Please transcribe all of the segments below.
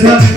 Krishna.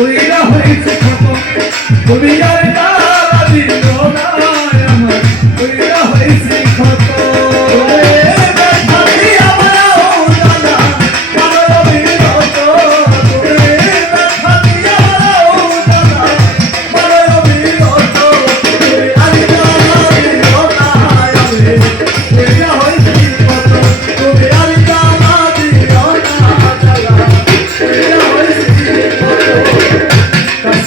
ওইরা হয়েছে কত দুনিয়ার না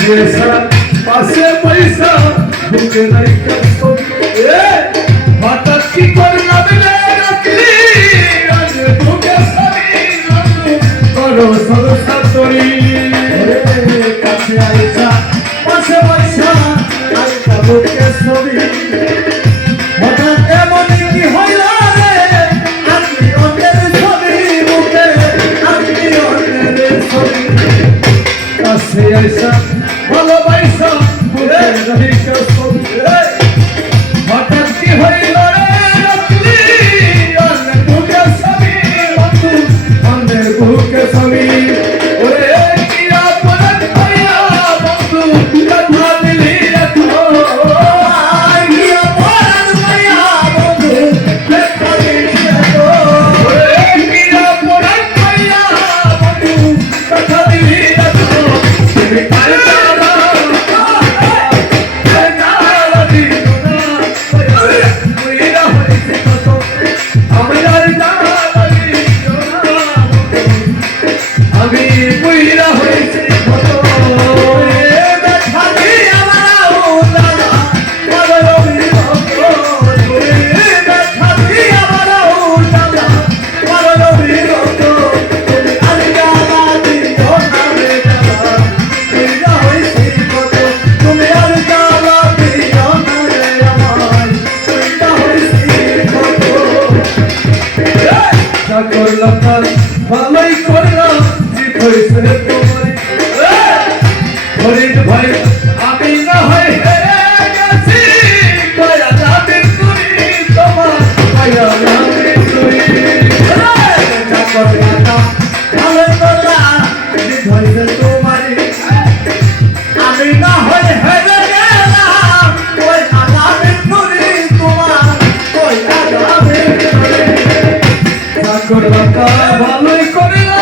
पैसा पासे पैसा भूखे नहीं कर सो ए भारत की पर ना मिले रखी आज भूखे सभी करो सरसा तोरी কাছে আইসা, পাশে পয়সা আর কাবুকে ছবি হঠাৎ এমন কি হইল রে? আপনি অন্যের ছবি মুখে আপনি অন্যের ছবি। কাছে আইসা Américanos. হয়েছে হরিণ ভাই আমি না হয় হেরে গেছি কয়া যাবে তুমি তোমার কয়া যাবে তুমি চাকর কাটা ভালো কথা ধরে তোমার আমি না হয় হেরে ভালোই করে